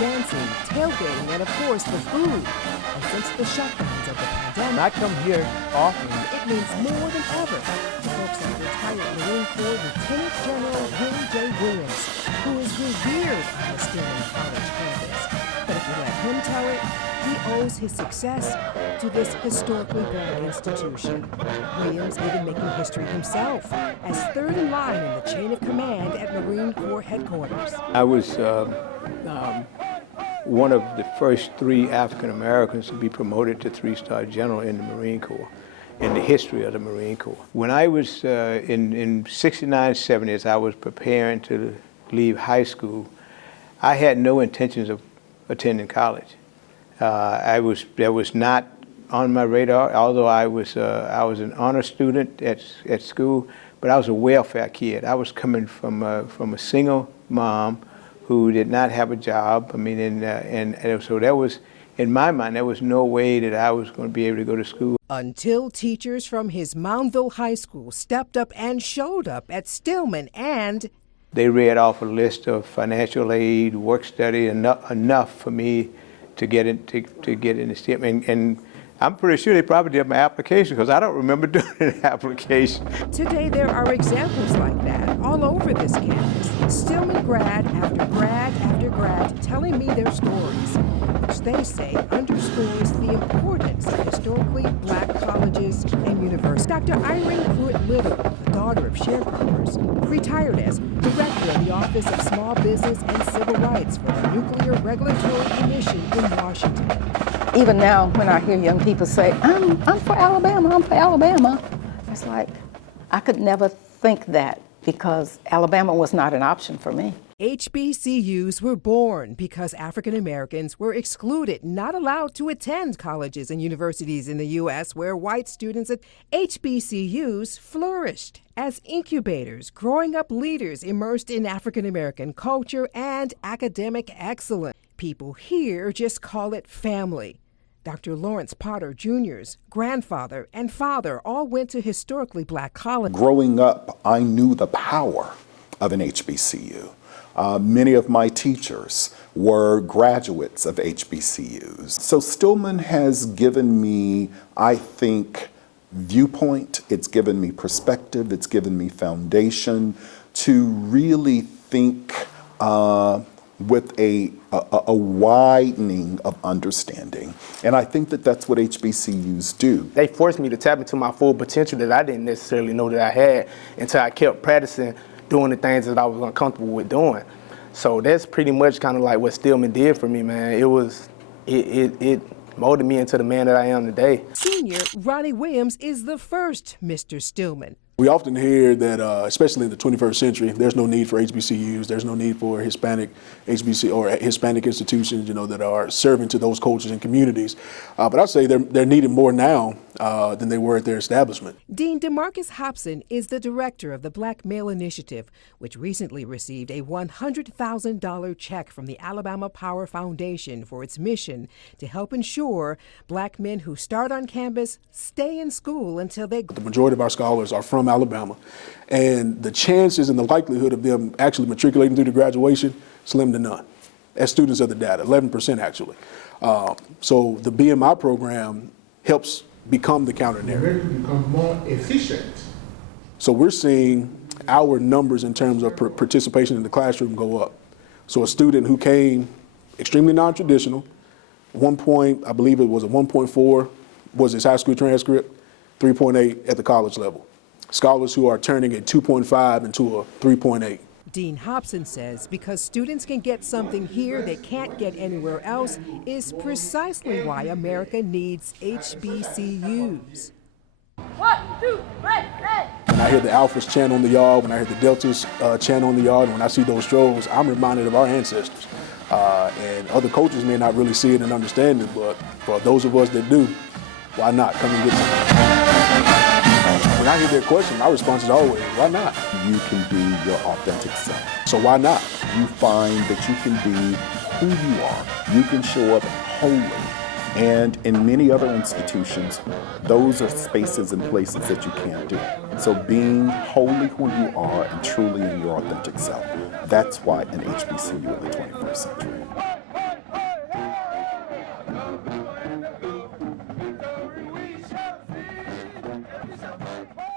dancing, tailgating, and of course the food. And since the shutdowns of the pandemic, I come here often. it means more than ever to folks like retired Marine Corps Lieutenant General Willie J. Williams, who is revered on the Stillman College campus. But if you let him tell it, he owes his success to this historically black institution. Williams even making history himself as third in line in the chain of command at Marine Corps headquarters. I was one of the first 3 African Americans to be promoted to 3-star general in the Marine Corps, in the history of the Marine Corps. When I was in 69, 70, as I was preparing to leave high school, I had no intentions of attending college. That was not on my radar, although I was an honor student at school, but I was a welfare kid. I was coming from a single mom who did not have a job. I mean, and so that was, in my mind, there was no way that I was going to be able to go to school. Until teachers from his Moundville High School stepped up and showed up at Stillman, and they read off a list of financial aid, work study, enough for me to get into Stillman. And I'm pretty sure they probably did my application, because I don't remember doing an application. Today there are examples like that all over this campus. Stillman grad after grad after grad telling me their stories, which they say underscores the importance of historically black colleges and universities. Dr. Irene Pruitt-Little, the daughter of sharecroppers, retired as director of the Office of Small Business and Civil Rights for the Nuclear Regulatory Commission in Washington. Even now, when I hear young people say, I'm for Alabama, I'm for Alabama, it's like, I could never think that, because Alabama was not an option for me. HBCUs were born because African Americans were excluded, not allowed to attend colleges and universities in the U.S., where white students at HBCUs flourished as incubators, growing up leaders immersed in African American culture and academic excellence. People here just call it family. Dr. Lawrence Potter Jr.'s grandfather and father all went to historically black colleges. Growing up, I knew the power of an HBCU. Many of my teachers were graduates of HBCUs. So Stillman has given me, I think, viewpoint, it's given me perspective, it's given me foundation to really think with a widening of understanding. And I think that that's what HBCUs do. They forced me to tap into my full potential that I didn't necessarily know that I had until I kept practicing doing the things that I was uncomfortable with doing. So that's pretty much kind of like what Stillman did for me, man. It molded me into the man that I am today. Senior Ronnie Williams is the first Mr. Stillman. We often hear that, especially in the 21st century, there's no need for HBCUs, there's no need for Hispanic HBC or Hispanic institutions, that are serving to those cultures and communities. But I'd say they're needed more now than they were at their establishment. Dean DeMarcus Hobson is the director of the Black Male Initiative, which recently received a $100,000 check from the Alabama Power Foundation for its mission to help ensure black men who start on campus stay in school until they... The majority of our scholars are from Alabama, and the chances and the likelihood of them actually matriculating through the graduation, slim to none. As students of the data, 11% actually. So the BMI program helps become the counter narrative. To become more efficient. So we're seeing our numbers in terms of participation in the classroom go up. So a student who came extremely non-traditional, I believe it was a 1.4 was his high school transcript, 3.8 at the college level. Scholars who are turning a 2.5 into a 3.8. Dean Hobson says because students can get something here they can't get anywhere else is precisely why America needs HBCUs. 1, 2, 3, hey! When I hear the Alphas chant on the yard, when I hear the Deltas chant on the yard, and when I see those strolls, I'm reminded of our ancestors. And other cultures may not really see it and understand it, but for those of us that do, why not? Come and get some. When I hear their question, my response is always, why not? You can be your authentic self. So why not? You find that you can be who you are. You can show up wholly. And in many other institutions, those are spaces and places that you can't do. So being wholly who you are and truly in your authentic self, that's why an HBCU in the 21st century. Hey!